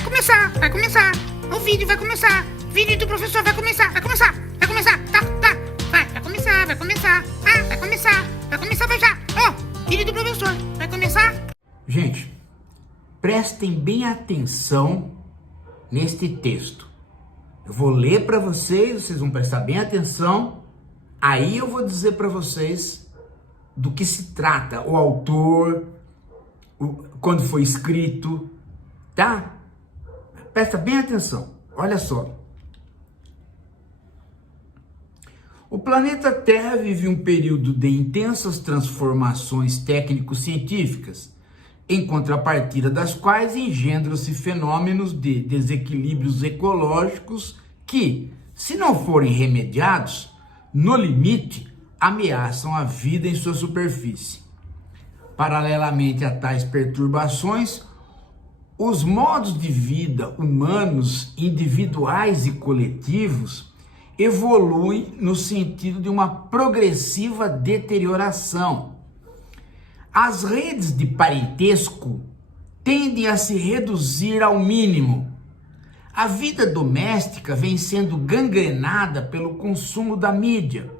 Vai começar. O vídeo vai começar. Vídeo do professor vai começar. Tá. Vai começar. Vai começar, vai já. Ó, vídeo do professor. Vai começar. Gente, prestem bem atenção neste texto. Eu vou ler para vocês vão prestar bem atenção. Aí eu vou dizer para vocês do que se trata, o autor, quando foi escrito, tá? Presta bem atenção. Olha só. O planeta Terra vive um período de intensas transformações técnico-científicas, em contrapartida das quais engendram-se fenômenos de desequilíbrios ecológicos que, se não forem remediados, no limite, ameaçam a vida em sua superfície. Paralelamente a tais perturbações, os modos de vida humanos, individuais e coletivos, evoluem no sentido de uma progressiva deterioração. As redes de parentesco tendem a se reduzir ao mínimo. A vida doméstica vem sendo gangrenada pelo consumo da mídia.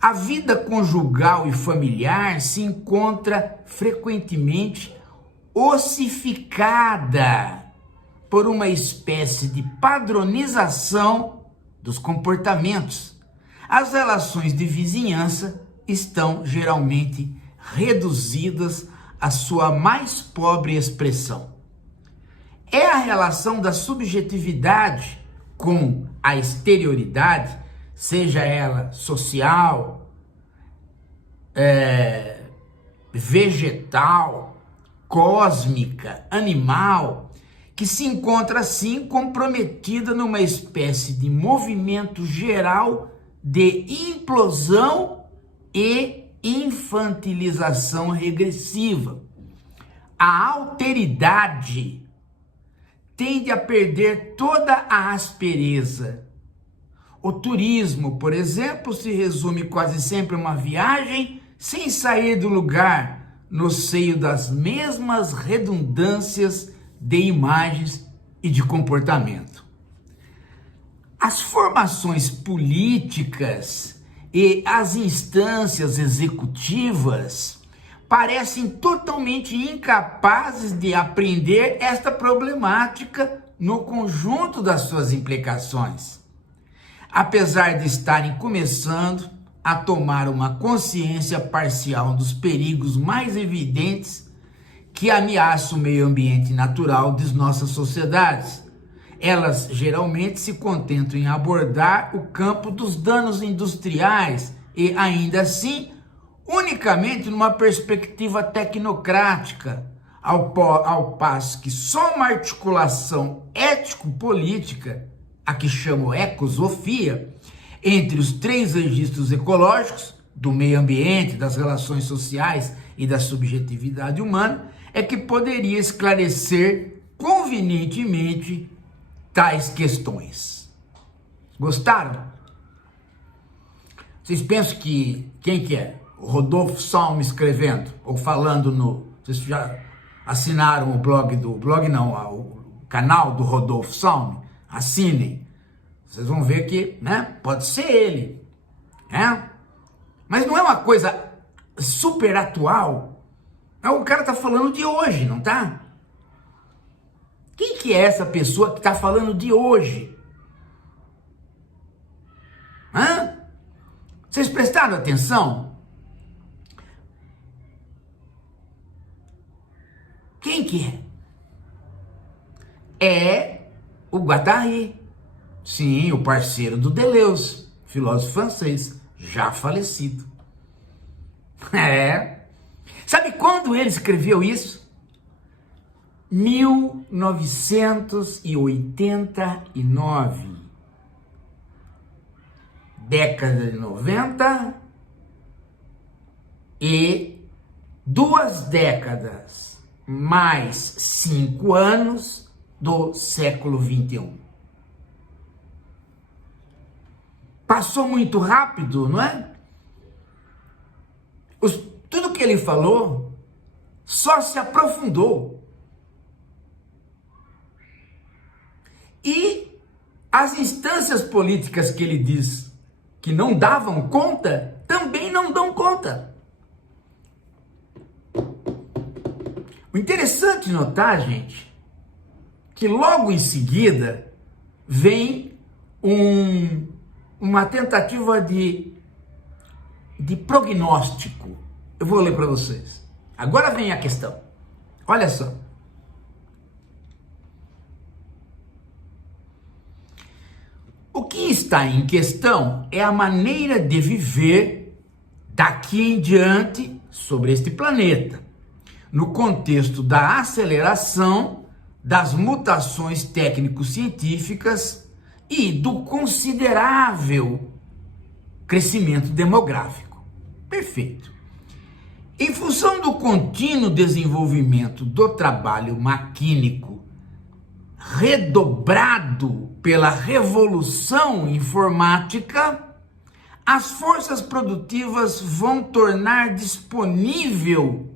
A vida conjugal e familiar se encontra frequentemente ossificada por uma espécie de padronização dos comportamentos. As relações de vizinhança estão geralmente reduzidas à sua mais pobre expressão. É a relação da subjetividade com a exterioridade, seja ela social, vegetal, cósmica, animal, que se encontra assim comprometida numa espécie de movimento geral de implosão e infantilização regressiva. A alteridade tende a perder toda a aspereza. O turismo, por exemplo, se resume quase sempre a uma viagem sem sair do lugar, no seio das mesmas redundâncias de imagens e de comportamento. As formações políticas e as instâncias executivas parecem totalmente incapazes de apreender esta problemática no conjunto das suas implicações. Apesar de estarem começando a tomar uma consciência parcial dos perigos mais evidentes que ameaçam o meio ambiente natural de nossas sociedades, elas geralmente se contentam em abordar o campo dos danos industriais e, ainda assim, unicamente numa perspectiva tecnocrática, ao passo que só uma articulação ético-política, a que chamo ecosofia, entre os três registros ecológicos, do meio ambiente, das relações sociais e da subjetividade humana, é que poderia esclarecer convenientemente tais questões. Gostaram? Vocês pensam que quem que é? O Rodolfo Salme escrevendo ou falando no... Vocês já assinaram o canal do Rodolfo Salme? Assinem. Vocês vão ver que, né? Pode ser ele, né? Mas não é uma coisa super atual. O cara tá falando de hoje, não tá? Quem que é essa pessoa que tá falando de hoje? Vocês prestaram atenção? Quem que é? É o Guattari. Sim, o parceiro do Deleuze, filósofo francês, já falecido. Sabe quando ele escreveu isso? 1989. Década de 90 e 2 décadas mais 5 anos do século 21. Passou muito rápido, não é? Tudo que ele falou só se aprofundou. As instâncias políticas que ele diz que não davam conta, também não dão conta. O interessante de notar, gente, que logo em seguida vem uma tentativa de prognóstico. Eu vou ler para vocês. Agora vem a questão. Olha só. O que está em questão é a maneira de viver daqui em diante sobre este planeta, no contexto da aceleração das mutações técnico-científicas e do considerável crescimento demográfico. Perfeito. Em função do contínuo desenvolvimento do trabalho maquínico, redobrado pela revolução informática, as forças produtivas vão tornar disponível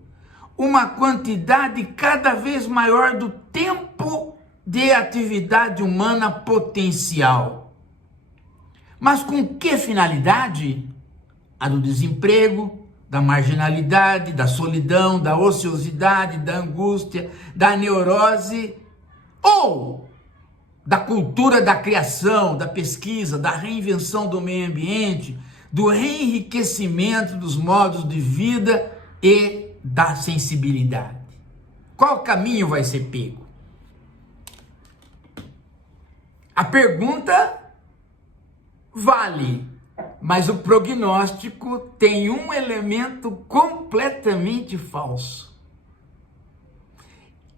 uma quantidade cada vez maior do tempo de atividade humana potencial. Mas com que finalidade? A do desemprego, da marginalidade, da solidão, da ociosidade, da angústia, da neurose, ou da cultura da criação, da pesquisa, da reinvenção do meio ambiente, do reenriquecimento dos modos de vida e da sensibilidade. Qual caminho vai ser pego? A pergunta vale, mas o prognóstico tem um elemento completamente falso,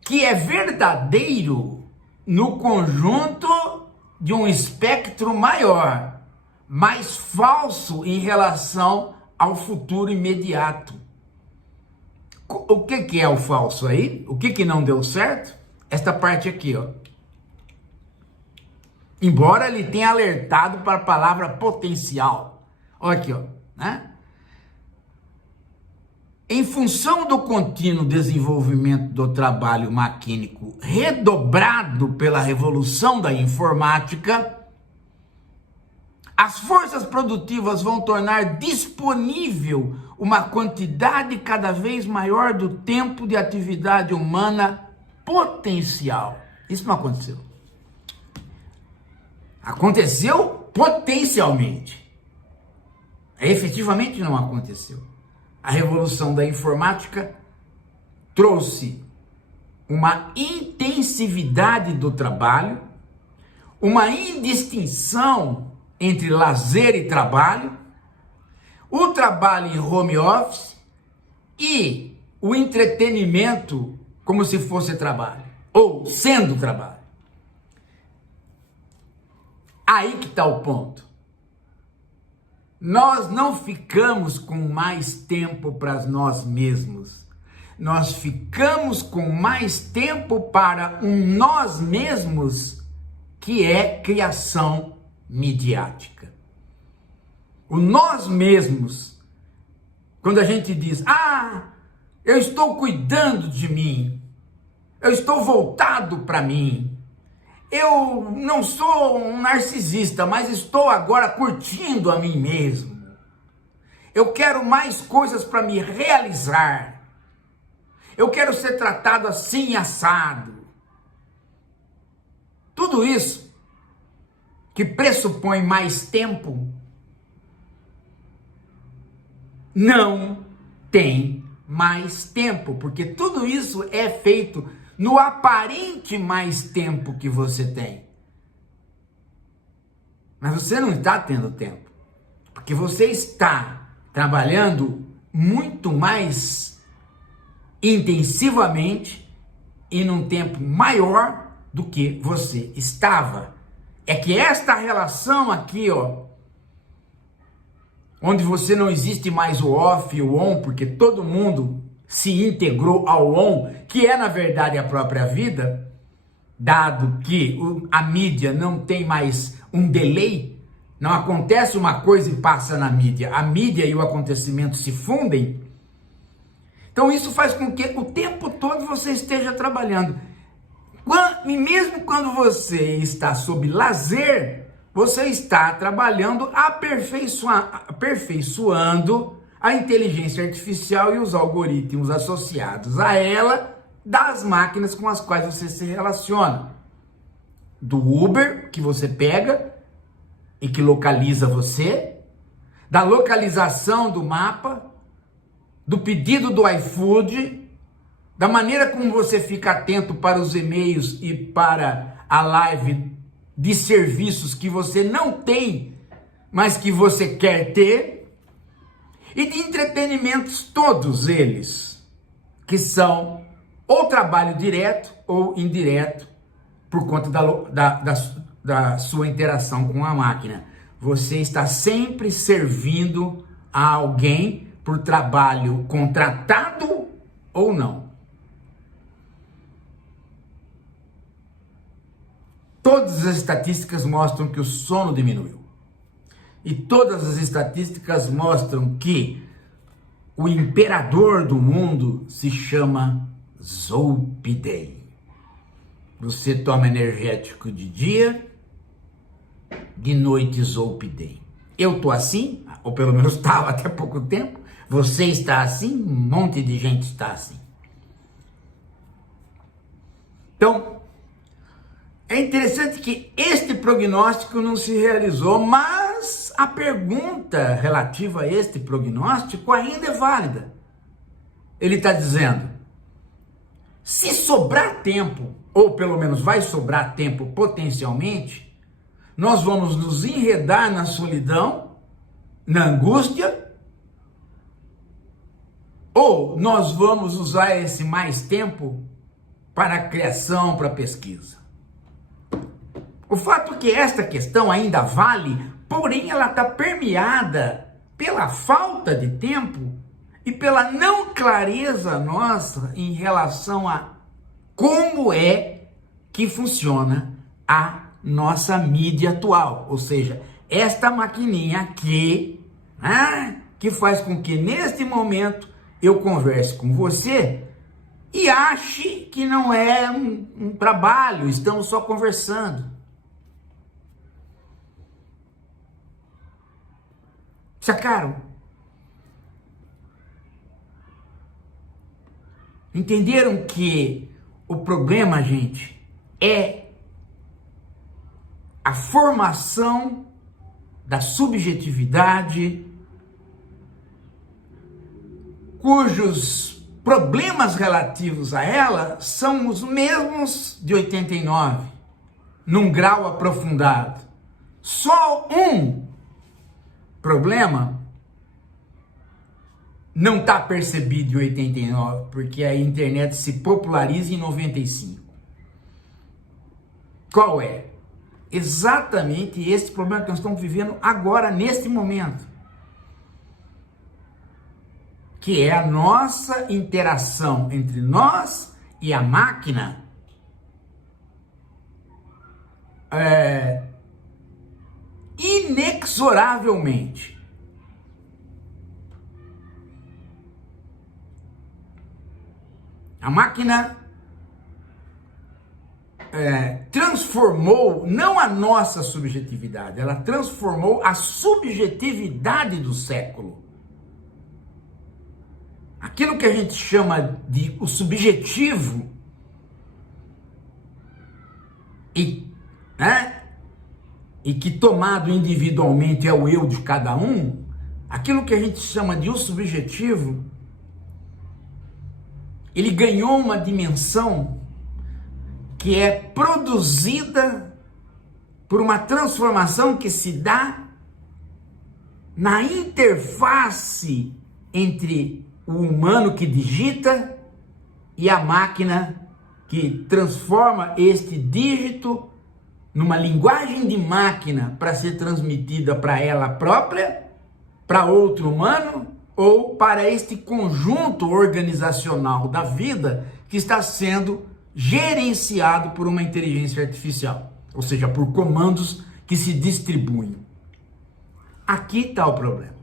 que é verdadeiro no conjunto de um espectro maior, mas falso em relação ao futuro imediato. O que é o falso aí? O que não deu certo? Esta parte aqui, ó. Embora ele tenha alertado para a palavra potencial. Olha aqui, ó, né? Em função do contínuo desenvolvimento do trabalho maquínico redobrado pela revolução da informática, as forças produtivas vão tornar disponível uma quantidade cada vez maior do tempo de atividade humana potencial. Isso não aconteceu. Aconteceu potencialmente. Efetivamente não aconteceu. A revolução da informática trouxe uma intensividade do trabalho, uma indistinção entre lazer e trabalho, o trabalho em home office e o entretenimento como se fosse trabalho, ou sendo trabalho. Aí que está o ponto. Nós não ficamos com mais tempo para nós mesmos. Nós ficamos com mais tempo para um nós mesmos, que é criação midiática. O nós mesmos, quando a gente diz, eu estou cuidando de mim, eu estou voltado para mim, eu não sou um narcisista, mas estou agora curtindo a mim mesmo. Eu quero mais coisas para me realizar. Eu quero ser tratado assim, assado. Tudo isso que pressupõe mais tempo não tem mais tempo, porque tudo isso é feito no aparente mais tempo que você tem. Mas você não está tendo tempo, porque você está trabalhando muito mais intensivamente e num tempo maior do que você estava. É que esta relação aqui, ó, onde você não existe mais o off e o on, porque todo mundo se integrou ao on, que é na verdade a própria vida, dado que a mídia não tem mais um delay, não acontece uma coisa e passa na mídia, a mídia e o acontecimento se fundem. Então isso faz com que o tempo todo você esteja trabalhando. E mesmo quando você está sob lazer, você está trabalhando aperfeiçoando a inteligência artificial e os algoritmos associados a ela das máquinas com as quais você se relaciona. Do Uber, que você pega e que localiza você, da localização do mapa, do pedido do iFood, da maneira como você fica atento para os e-mails e para a live de serviços que você não tem, mas que você quer ter, e de entretenimentos todos eles, que são ou trabalho direto ou indireto, por conta da sua interação com a máquina. Você está sempre servindo a alguém por trabalho contratado ou não. Todas as estatísticas mostram que o sono diminuiu. E todas as estatísticas mostram que o imperador do mundo se chama Zolpidem. Você toma energético de dia, de noite Zolpidem. Eu tô assim, ou pelo menos estava até pouco tempo. Você está assim, um monte de gente está assim. Então, é interessante que este prognóstico não se realizou, mas a pergunta relativa a este prognóstico ainda é válida. Ele está dizendo, se sobrar tempo, ou pelo menos vai sobrar tempo potencialmente, nós vamos nos enredar na solidão, na angústia, ou nós vamos usar esse mais tempo para a criação, para a pesquisa. O fato é que esta questão ainda vale, porém ela está permeada pela falta de tempo e pela não clareza nossa em relação a como é que funciona a nossa mídia atual. Ou seja, esta maquininha aqui, que faz com que neste momento eu converse com você e ache que não é um trabalho, estamos só conversando. Sacaram? Entenderam que o problema, gente, é a formação da subjetividade, cujos problemas relativos a ela são os mesmos de 89, num grau aprofundado. Só um problema não está percebido em 89, porque a internet se populariza em 95. Qual é? Exatamente esse problema que nós estamos vivendo agora, neste momento. Que é a nossa interação entre nós e a máquina inexoravelmente. A máquina transformou não a nossa subjetividade, ela transformou a subjetividade do século. Aquilo que a gente chama de o subjetivo e que tomado individualmente é o eu de cada um, aquilo que a gente chama de o subjetivo, ele ganhou uma dimensão que é produzida por uma transformação que se dá na interface entre o humano que digita e a máquina que transforma este dígito numa linguagem de máquina para ser transmitida para ela própria, para outro humano ou para este conjunto organizacional da vida que está sendo gerenciado por uma inteligência artificial, ou seja, por comandos que se distribuem. Aqui está o problema.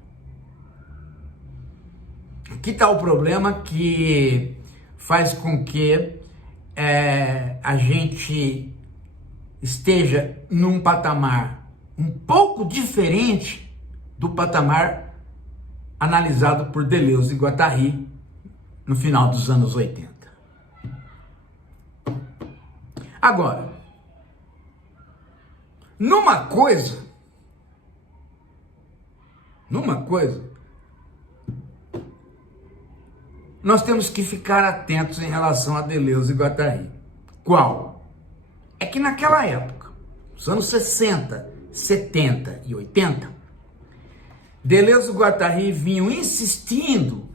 Aqui está o problema que faz com que a gente esteja num patamar um pouco diferente do patamar analisado por Deleuze e Guattari no final dos anos 80. Agora, numa coisa, nós temos que ficar atentos em relação a Deleuze e Guattari. Qual? É que naquela época, nos anos 60, 70 e 80, Deleuze e Guattari vinham insistindo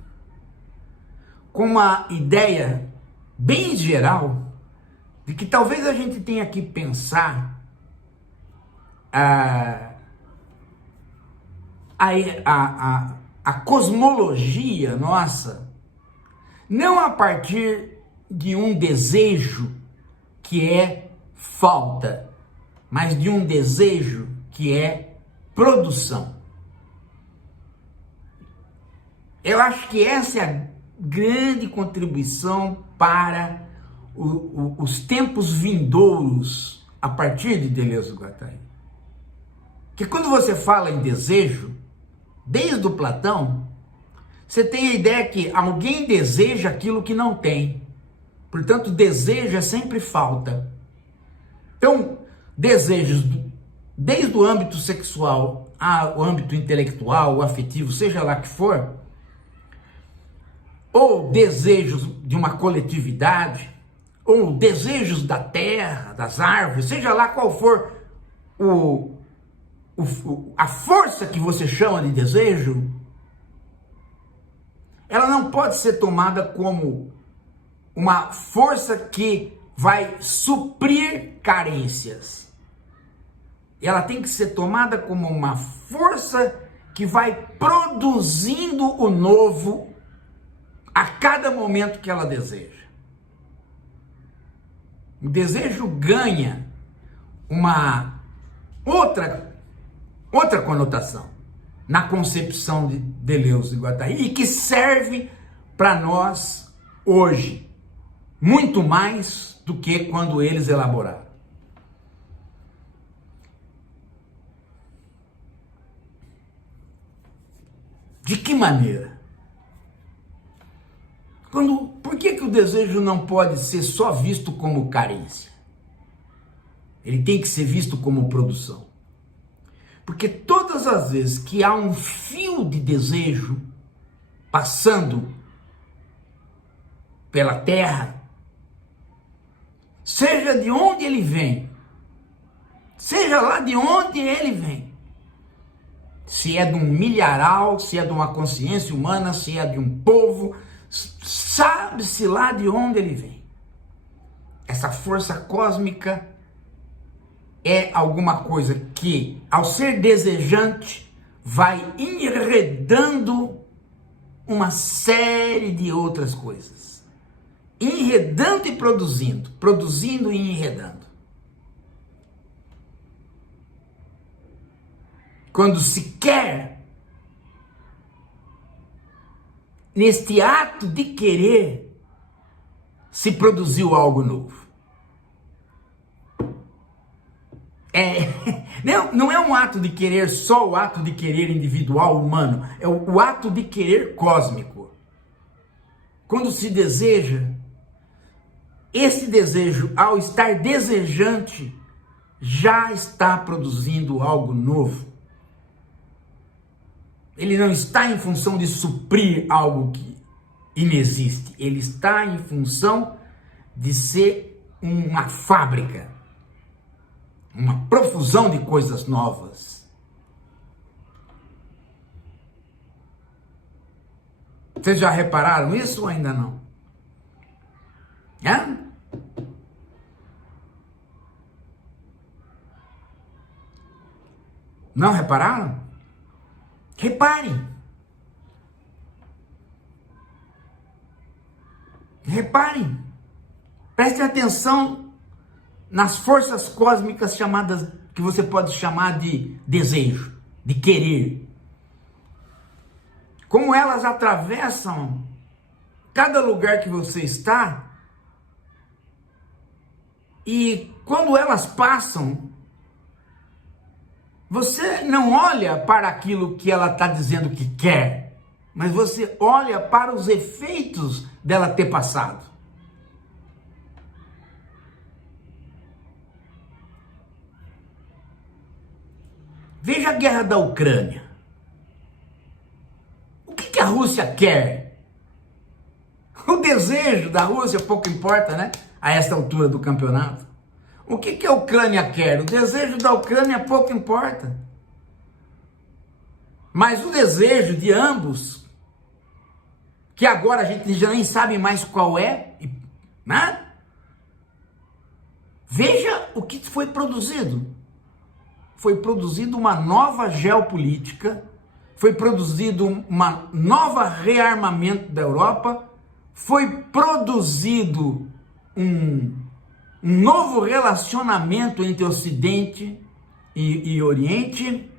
com uma ideia bem geral de que talvez a gente tenha que pensar a cosmologia nossa não a partir de um desejo que é falta, mas de um desejo que é produção. Eu acho que essa é a grande contribuição para os tempos vindouros a partir de Deleuze e Guattari. Que quando você fala em desejo, desde o Platão, você tem a ideia que alguém deseja aquilo que não tem. Portanto, desejo é sempre falta. Então, desejos, desde o âmbito sexual ao âmbito intelectual, afetivo, seja lá que for, ou desejos de uma coletividade, ou desejos da terra, das árvores, seja lá qual for a força que você chama de desejo, ela não pode ser tomada como uma força que vai suprir carências. Ela tem que ser tomada como uma força que vai produzindo o novo a cada momento que ela deseja. O desejo ganha uma outra conotação na concepção de Deleuze e Guattari e que serve para nós hoje muito mais do que quando eles elaboraram. De que maneira? Por que o desejo não pode ser só visto como carência? Ele tem que ser visto como produção. Porque todas as vezes que há um fio de desejo passando pela terra, seja de onde ele vem, seja lá de onde ele vem, se é de um milharal, se é de uma consciência humana, se é de um povo, sabe-se lá de onde ele vem. Essa força cósmica é alguma coisa que, ao ser desejante, vai enredando uma série de outras coisas. Enredando e produzindo, produzindo e enredando. Quando se quer, neste ato de querer, se produziu algo novo. Não é um ato de querer só o ato de querer individual humano, é o ato de querer cósmico. Quando se deseja, esse desejo, ao estar desejante, já está produzindo algo novo. Ele não está em função de suprir algo que inexiste, ele está em função de ser uma fábrica. Uma profusão de coisas novas. Vocês já repararam isso ou ainda não? É? Não repararam? Reparem. Reparem. Prestem atenção nas forças cósmicas chamadas, que você pode chamar de desejo, de querer. Como elas atravessam cada lugar que você está E quando elas passam, você não olha para aquilo que ela está dizendo que quer, mas você olha para os efeitos dela ter passado. Veja a guerra da Ucrânia. O que a Rússia quer? O desejo da Rússia pouco importa, né? A esta altura do campeonato. O que a Ucrânia quer? O desejo da Ucrânia pouco importa. Mas o desejo de ambos, que agora a gente já nem sabe mais qual é, né? Veja o que foi produzido. Foi produzido uma nova geopolítica, foi produzido uma nova rearmamento da Europa, foi produzido um novo relacionamento entre Ocidente e Oriente,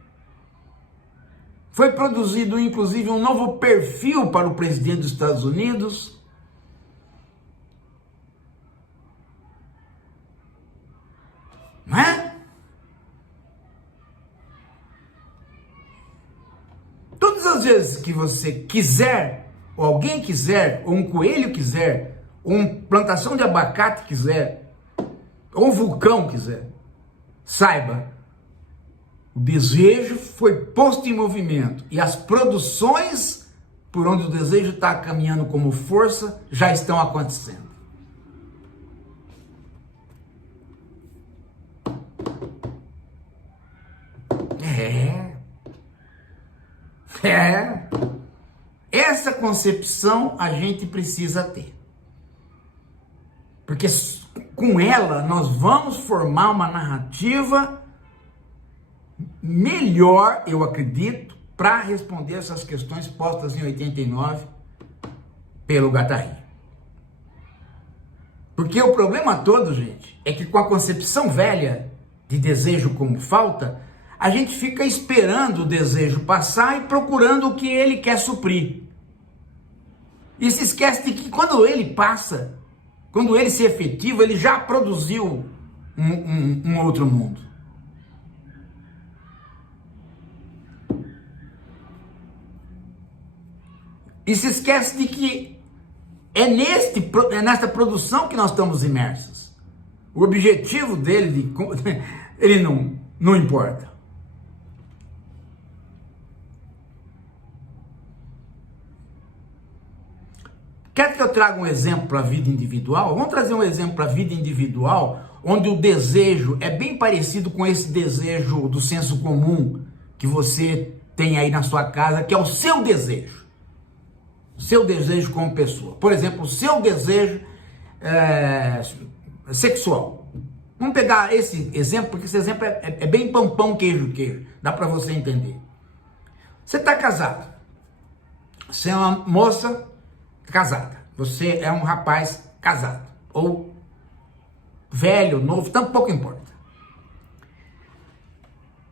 foi produzido inclusive um novo perfil para o presidente dos Estados Unidos. Não é? Todas as vezes que você quiser, ou alguém quiser, ou um coelho quiser, ou uma plantação de abacate quiser, ou um vulcão quiser, saiba, o desejo foi posto em movimento e as produções por onde o desejo está caminhando como força já estão acontecendo. Essa concepção a gente precisa ter. Porque com ela nós vamos formar uma narrativa melhor, eu acredito, para responder essas questões postas em 89 pelo Guattari. Porque o problema todo, gente, é que com a concepção velha de desejo como falta, a gente fica esperando o desejo passar e procurando o que ele quer suprir. E se esquece de que quando ele passa, quando ele se efetiva, ele já produziu um outro mundo. E se esquece de que é nesta produção que nós estamos imersos. O objetivo dele, ele não importa. Quer que eu traga um exemplo para a vida individual? Vamos trazer um exemplo para a vida individual, onde o desejo é bem parecido com esse desejo do senso comum que você tem aí na sua casa, que é o seu desejo. O seu desejo como pessoa. Por exemplo, o seu desejo sexual. Vamos pegar esse exemplo, porque esse exemplo é bem pão, queijo. Dá para você entender. Você está casado. Você é uma moça casada, você é um rapaz casado, ou velho, novo, tanto pouco importa.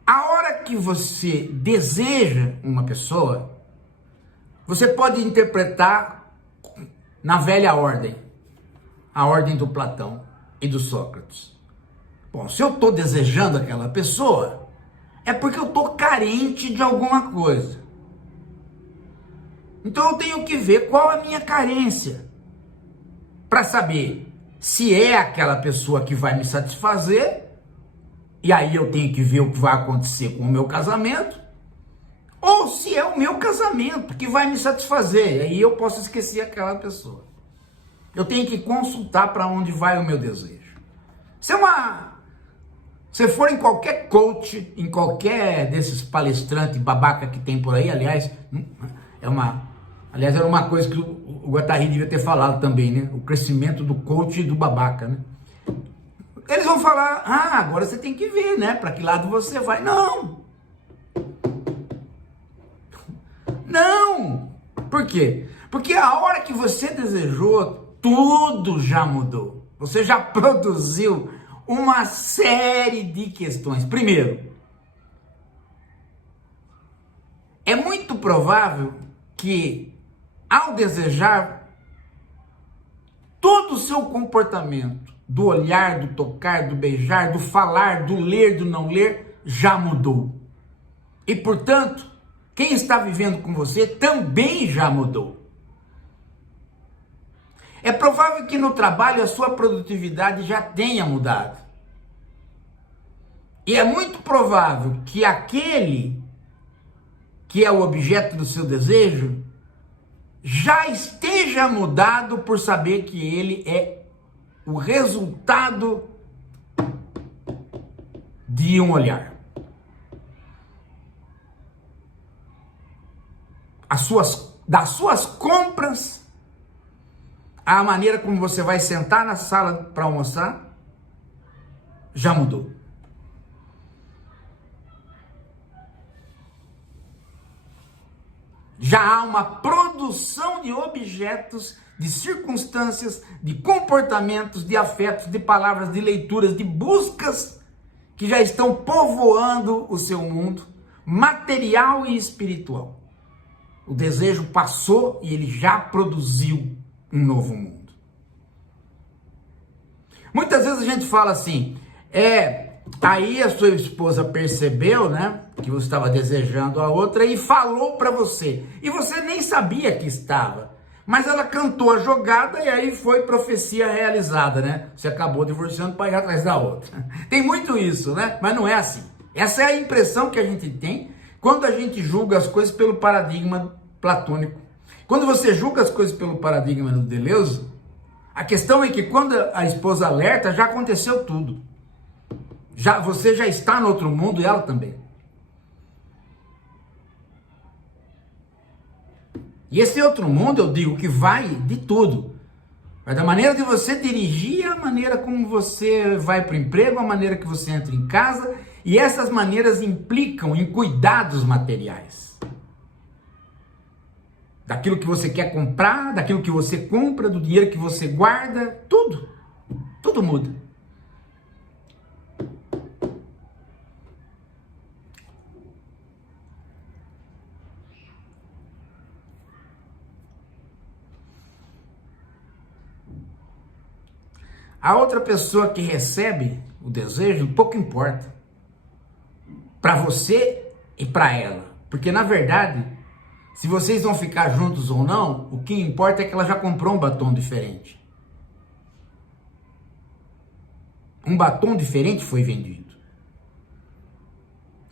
A hora que você deseja uma pessoa, você pode interpretar na velha ordem, a ordem do Platão e do Sócrates. Bom, se eu estou desejando aquela pessoa, é porque eu estou carente de alguma coisa. Então eu tenho que ver qual é a minha carência, para saber se é aquela pessoa que vai me satisfazer, e aí eu tenho que ver o que vai acontecer com o meu casamento, ou se é o meu casamento que vai me satisfazer, aí eu posso esquecer aquela pessoa. Eu tenho que consultar para onde vai o meu desejo. Se for em qualquer coach, em qualquer desses palestrantes babaca que tem por aí, aliás, era uma coisa que o Guattari devia ter falado também, né? O crescimento do coach e do babaca, né? Eles vão falar, agora você tem que ver, né? Para que lado você vai. Não! Por quê? Porque a hora que você desejou, tudo já mudou. Você já produziu uma série de questões. Primeiro, é muito provável que ao desejar, todo o seu comportamento do olhar, do tocar, do beijar, do falar, do ler, do não ler, já mudou. E, portanto, quem está vivendo com você também já mudou. É provável que no trabalho a sua produtividade já tenha mudado. E é muito provável que aquele que é o objeto do seu desejo já esteja mudado por saber que ele é o resultado de um olhar. Das suas compras, a maneira como você vai sentar na sala para almoçar, já mudou. Já há uma produção de objetos, de circunstâncias, de comportamentos, de afetos, de palavras, de leituras, de buscas que já estão povoando o seu mundo material e espiritual. O desejo passou e ele já produziu um novo mundo. Muitas vezes a gente fala assim, aí a sua esposa percebeu, né, que você estava desejando a outra e falou para você. E você nem sabia que estava. Mas ela cantou a jogada e aí foi profecia realizada, né? Você acabou divorciando para ir atrás da outra. Tem muito isso, né? Mas não é assim. Essa é a impressão que a gente tem quando a gente julga as coisas pelo paradigma platônico. Quando você julga as coisas pelo paradigma do Deleuze, a questão é que quando a esposa alerta, já aconteceu tudo. Você já está no outro mundo e ela também. E esse outro mundo, eu digo que vai de tudo. Vai da maneira de você dirigir, a maneira como você vai para o emprego, a maneira que você entra em casa. E essas maneiras implicam em cuidados materiais. Daquilo que você quer comprar, daquilo que você compra, do dinheiro que você guarda, tudo. Tudo muda. A outra pessoa que recebe o desejo, pouco importa. Para você e para ela. Porque, na verdade, se vocês vão ficar juntos ou não, o que importa é que ela já comprou um batom diferente. Um batom diferente foi vendido.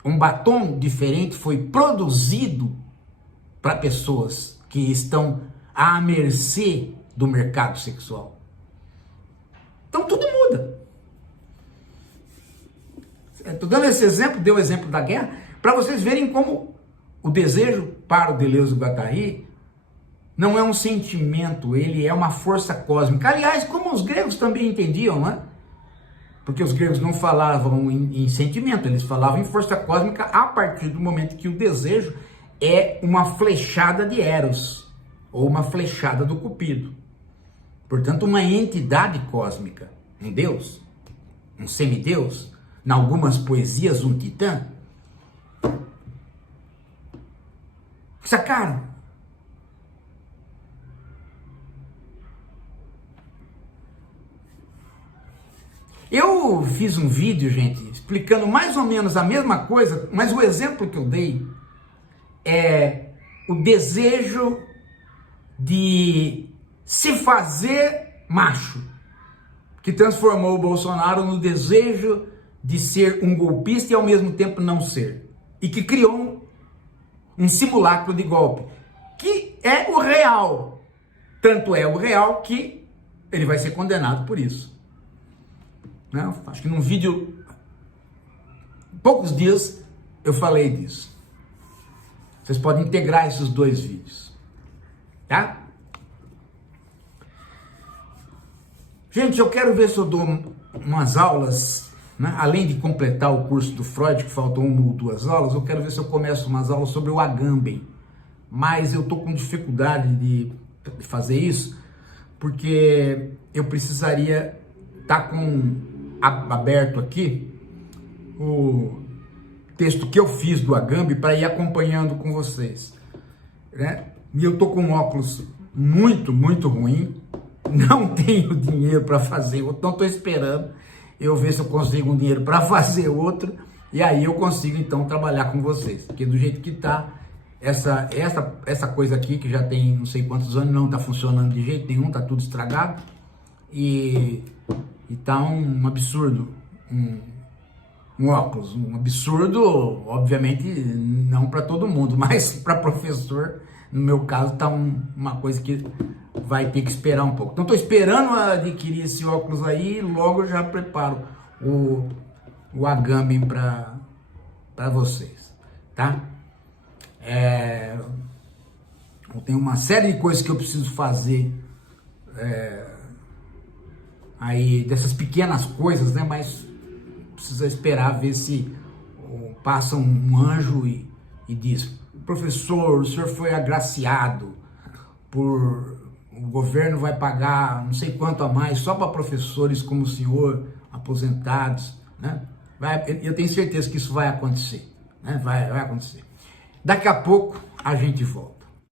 Um batom diferente foi produzido para pessoas que estão à mercê do mercado sexual. Então tudo muda. Estou dando esse exemplo, dei o exemplo da guerra, para vocês verem como o desejo para o Deleuze e Guattari não é um sentimento, ele é uma força cósmica. Aliás, como os gregos também entendiam, não é? Porque os gregos não falavam em sentimento, eles falavam em força cósmica a partir do momento que o desejo é uma flechada de Eros, ou uma flechada do Cupido. Portanto, uma entidade cósmica, um deus, um semideus, em algumas poesias um titã. Sacaram? Eu fiz um vídeo, gente, explicando mais ou menos a mesma coisa, mas o exemplo que eu dei é o desejo de se fazer macho, que transformou o Bolsonaro no desejo de ser um golpista e ao mesmo tempo não ser, e que criou um simulacro de golpe, que é o real, tanto é o real que ele vai ser condenado por isso. Né? Acho que num vídeo, poucos dias, eu falei disso. Vocês podem integrar esses dois vídeos, tá? Gente, eu quero ver se eu dou umas aulas, né? Além de completar o curso do Freud, que faltam 1 ou 2 aulas, eu quero ver se eu começo umas aulas sobre o Agamben. Mas eu tô com dificuldade de fazer isso, porque eu precisaria estar aberto aqui o texto que eu fiz do Agamben para ir acompanhando com vocês, né? E eu tô com um óculos muito ruim, não tenho dinheiro para fazer outro, então estou esperando eu ver se eu consigo um dinheiro para fazer outro, e aí eu consigo então trabalhar com vocês, porque do jeito que tá, essa coisa aqui, que já tem não sei quantos anos, não tá funcionando de jeito nenhum, tá tudo estragado, e tá um absurdo, um óculos, um absurdo, obviamente não para todo mundo, mas para professor, no meu caso, tá uma coisa que vai ter que esperar um pouco. Então estou esperando adquirir esse óculos aí, logo eu já preparo o Agamben para vocês, tá? Eu tenho uma série de coisas que eu preciso fazer aí, dessas pequenas coisas, né? Mas precisa esperar ver se passa um anjo e diz: professor, o senhor foi agraciado o governo vai pagar não sei quanto a mais só para professores como o senhor, aposentados, né? Eu tenho certeza que isso vai acontecer, né? Vai acontecer. Daqui a pouco a gente volta.